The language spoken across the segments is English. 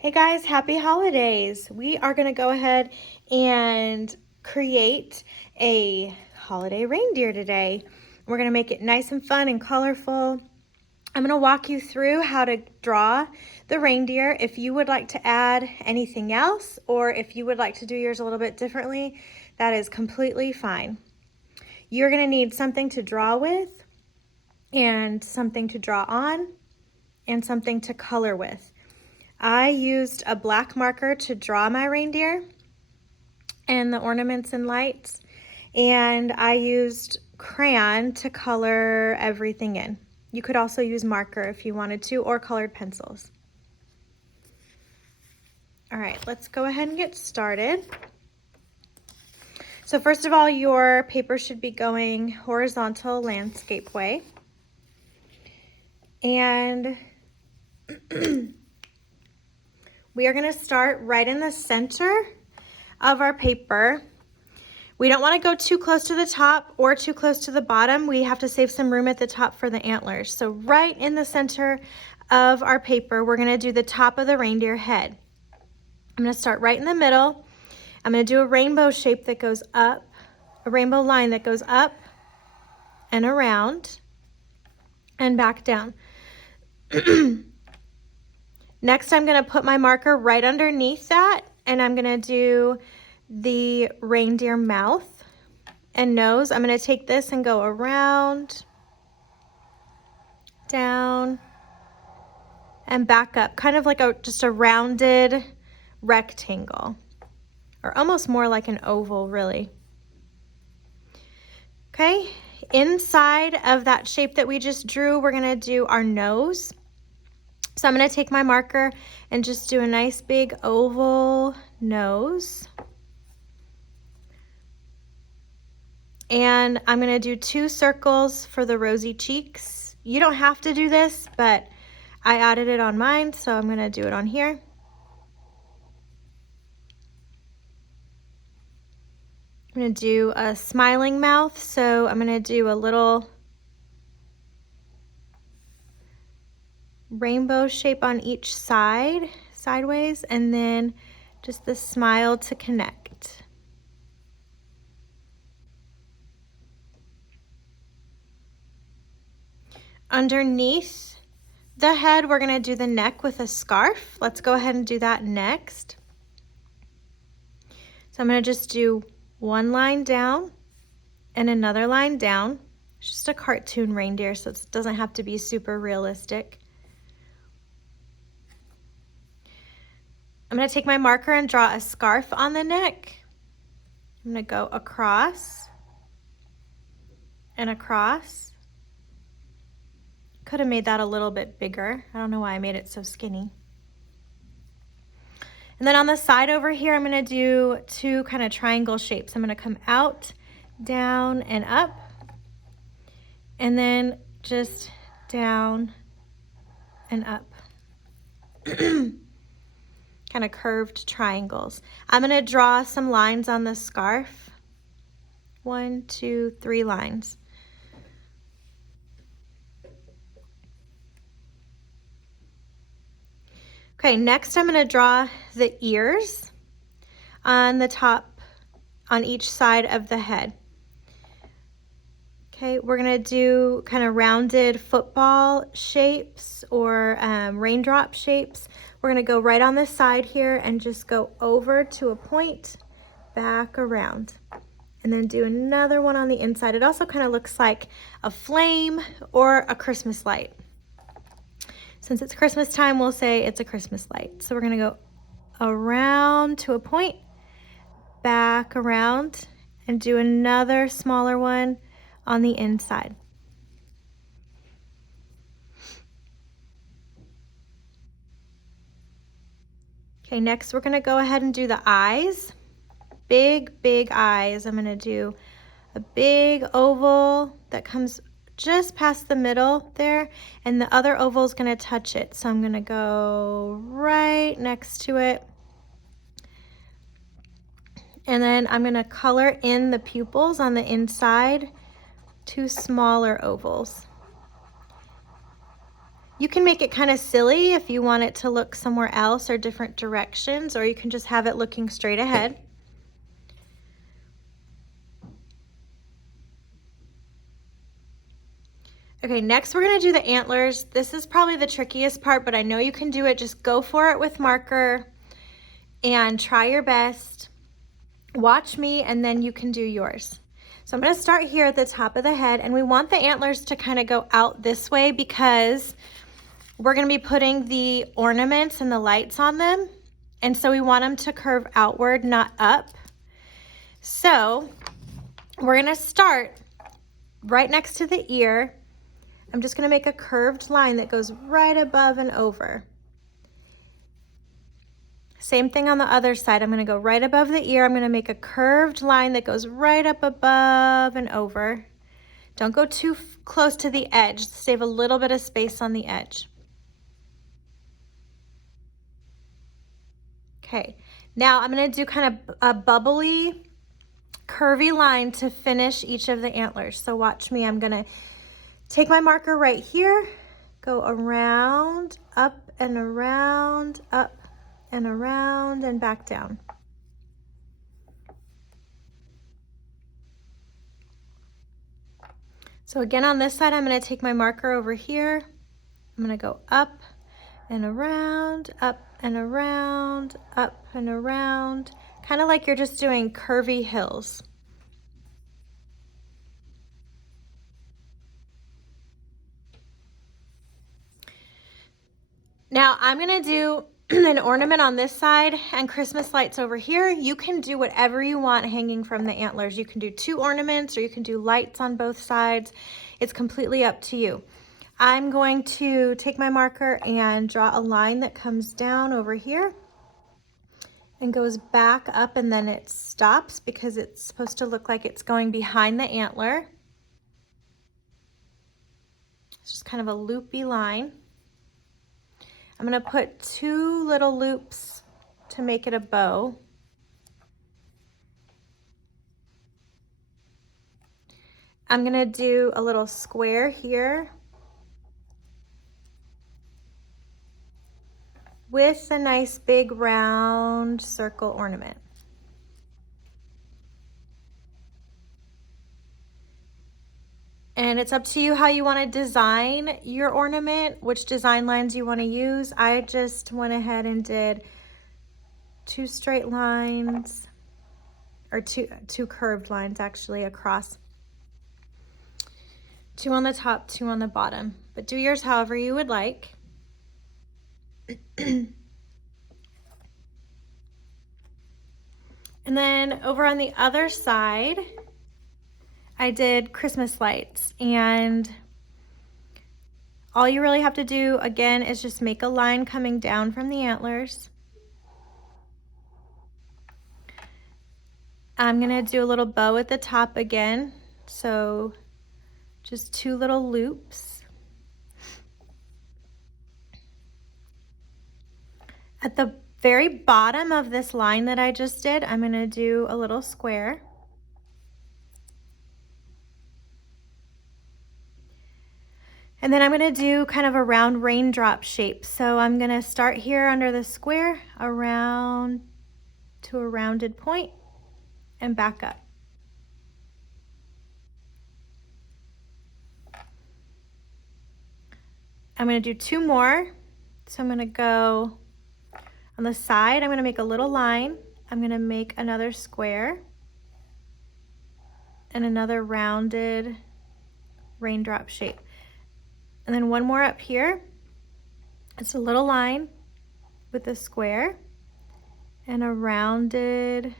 Hey guys, happy holidays. We are going to go ahead and create a holiday reindeer today. We're going to make it nice and fun and colorful. I'm going to walk you through how to draw the reindeer. If you would like to add anything else, or if you would like to do yours a little bit differently, that is completely fine. You're going to need something to draw with, and something to draw on, and something to color with. I used a black marker to draw my reindeer and the ornaments and lights, and I used crayon to color everything in. You could also use marker if you wanted to, or colored pencils. All right, let's go ahead and get started. So first of all, your paper should be going horizontal landscape way. And we are going to start right in the center of our paper. We don't want to go too close to the top or too close to the bottom. We have to save some room at the top for the antlers. So right in the center of our paper, we're going to do the top of the reindeer head. I'm going to start right in the middle. I'm going to do a rainbow shape that goes up, a rainbow line that goes up and around and back down. Next, I'm going to put my marker right underneath that, and I'm going to do the reindeer mouth and nose. I'm going to take this and go around, down, and back up, kind of like just a rounded rectangle, or almost more like an oval, really. Okay, inside of that shape that we just drew, we're going to do our nose. So I'm going to take my marker and just do a nice big oval nose. And I'm going to do 2 circles for the rosy cheeks. You don't have to do this, but I added it on mine, so I'm going to do it on here. I'm going to do a smiling mouth, so I'm going to do a little rainbow shape on each side, sideways, and then just the smile to connect. Underneath the head, we're going to do the neck with a scarf. Let's go ahead and do that next. So I'm going to just do one line down and another line down. It's just a cartoon reindeer, so it doesn't have to be super realistic. I'm going to take my marker and draw a scarf on the neck. I'm going to go across and across. Could have made that a little bit bigger. I don't know why I made it so skinny. And then on the side over here, I'm going to do 2 kind of triangle shapes. I'm going to come out, down, and up, and then just down and up. Kind of curved triangles. I'm going to draw some lines on the scarf. 1, 2, 3 lines. Okay, next I'm going to draw the ears on the top, on each side of the head. Okay, we're going to do kind of rounded football shapes or raindrop shapes. We're going to go right on the side here and just go over to a point, back around, and then do another one on the inside. It also kind of looks like a flame or a Christmas light. Since it's Christmas time, we'll say it's a Christmas light. So we're going to go around to a point, back around, and do another smaller one on the inside. Okay, next we're going to go ahead and do the eyes. Big, big eyes. I'm going to do a big oval that comes just past the middle there, and the other oval is going to touch it. So I'm going to go right next to it. And then I'm going to color in the pupils on the inside, 2 smaller ovals. You can make it kind of silly if you want it to look somewhere else or different directions, or you can just have it looking straight ahead. Okay, next we're gonna do the antlers. This is probably the trickiest part, but I know you can do it. Just go for it with marker and try your best. Watch me and then you can do yours. So I'm gonna start here at the top of the head, and we want the antlers to kind of go out this way because we're gonna be putting the ornaments and the lights on them. And so we want them to curve outward, not up. So we're gonna start right next to the ear. I'm just gonna make a curved line that goes right above and over. Same thing on the other side. I'm gonna go right above the ear. I'm gonna make a curved line that goes right up above and over. Don't go too close to the edge. Save a little bit of space on the edge. Okay, now I'm gonna do kind of a bubbly, curvy line to finish each of the antlers. So watch me. I'm gonna take my marker right here, go around, up and around, up and around, and back down. So again, on this side, I'm gonna take my marker over here. I'm gonna go up and around, up and around, up and around, kind of like you're just doing curvy hills. Now I'm gonna do an ornament on this side and Christmas lights over here. You can do whatever you want hanging from the antlers. You can do 2 ornaments or you can do lights on both sides. It's completely up to you. I'm going to take my marker and draw a line that comes down over here and goes back up, and then it stops because it's supposed to look like it's going behind the antler. It's just kind of a loopy line. I'm gonna put 2 little loops to make it a bow. I'm gonna do a little square here with a nice big round circle ornament. And it's up to you how you want to design your ornament, which design lines you want to use. I just went ahead and did 2 straight lines, or two curved lines actually across. 2 on the top, 2 on the bottom. But do yours however you would like. And then over on the other side, I did Christmas lights, and all you really have to do again is just make a line coming down from the antlers. I'm gonna do a little bow at the top again, so just 2 little loops. At the very bottom of this line that I just did, I'm gonna do a little square. And then I'm gonna do kind of a round raindrop shape. So I'm gonna start here under the square, around to a rounded point, and back up. I'm gonna do 2 more. So I'm gonna go on the side, I'm gonna make a little line. I'm gonna make another square and another rounded raindrop shape. And then 1 more up here. It's a little line with a square and a rounded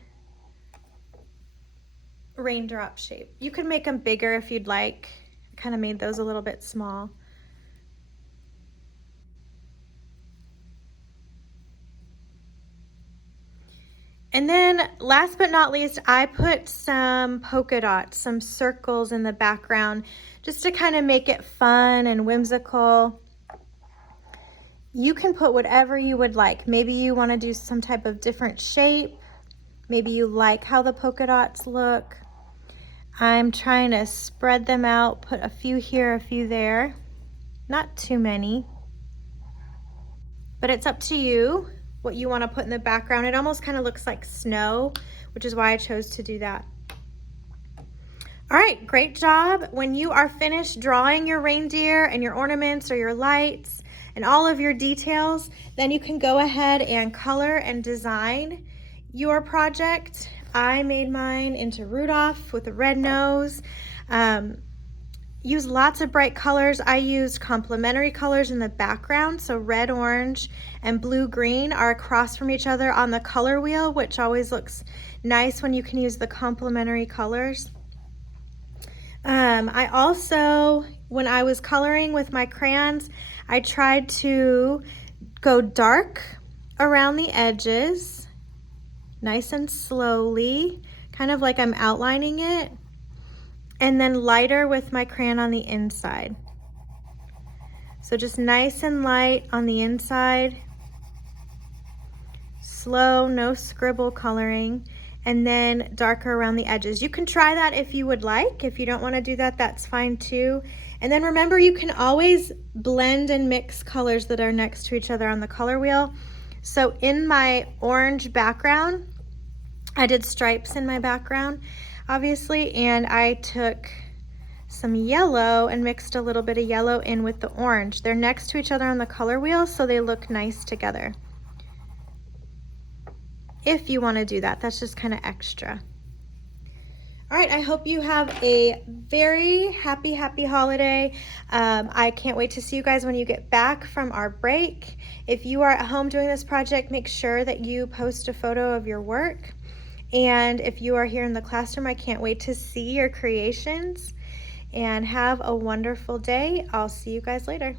raindrop shape. You could make them bigger if you'd like. I kind of made those a little bit small. And then last but not least, I put some polka dots, some circles in the background, just to kind of make it fun and whimsical. You can put whatever you would like. Maybe you want to do some type of different shape. Maybe you like how the polka dots look. I'm trying to spread them out, put a few here, a few there. Not too many. but it's up to you what you want to put in the background. It almost kind of looks like snow, which is why I chose to do that. All right, great job. When you are finished drawing your reindeer and your ornaments or your lights and all of your details, then you can go ahead and color and design your project. I made mine into Rudolph with a red nose. Use lots of bright colors. I used complementary colors in the background, so red, orange, and blue, green are across from each other on the color wheel, which always looks nice when you can use the complementary colors. I also, when I was coloring with my crayons, I tried to go dark around the edges, nice and slowly, kind of like I'm outlining it, and then lighter with my crayon on the inside. So just nice and light on the inside, slow, no scribble coloring, and then darker around the edges. You can try that if you would like. If you don't want to do that, that's fine too. And then remember, you can always blend and mix colors that are next to each other on the color wheel. So in my orange background, I did stripes in my background, obviously, and I took some yellow and mixed a little bit of yellow in with the orange. They're next to each other on the color wheel, so they look nice together. If you want to do that, that's just kind of extra. All right, I hope you have a very happy holiday. I can't wait to see you guys when you get back from our break. If you are at home doing this project, make sure that you post a photo of your work. And if you are here in the classroom, I can't wait to see your creations. And have a wonderful day. I'll see you guys later.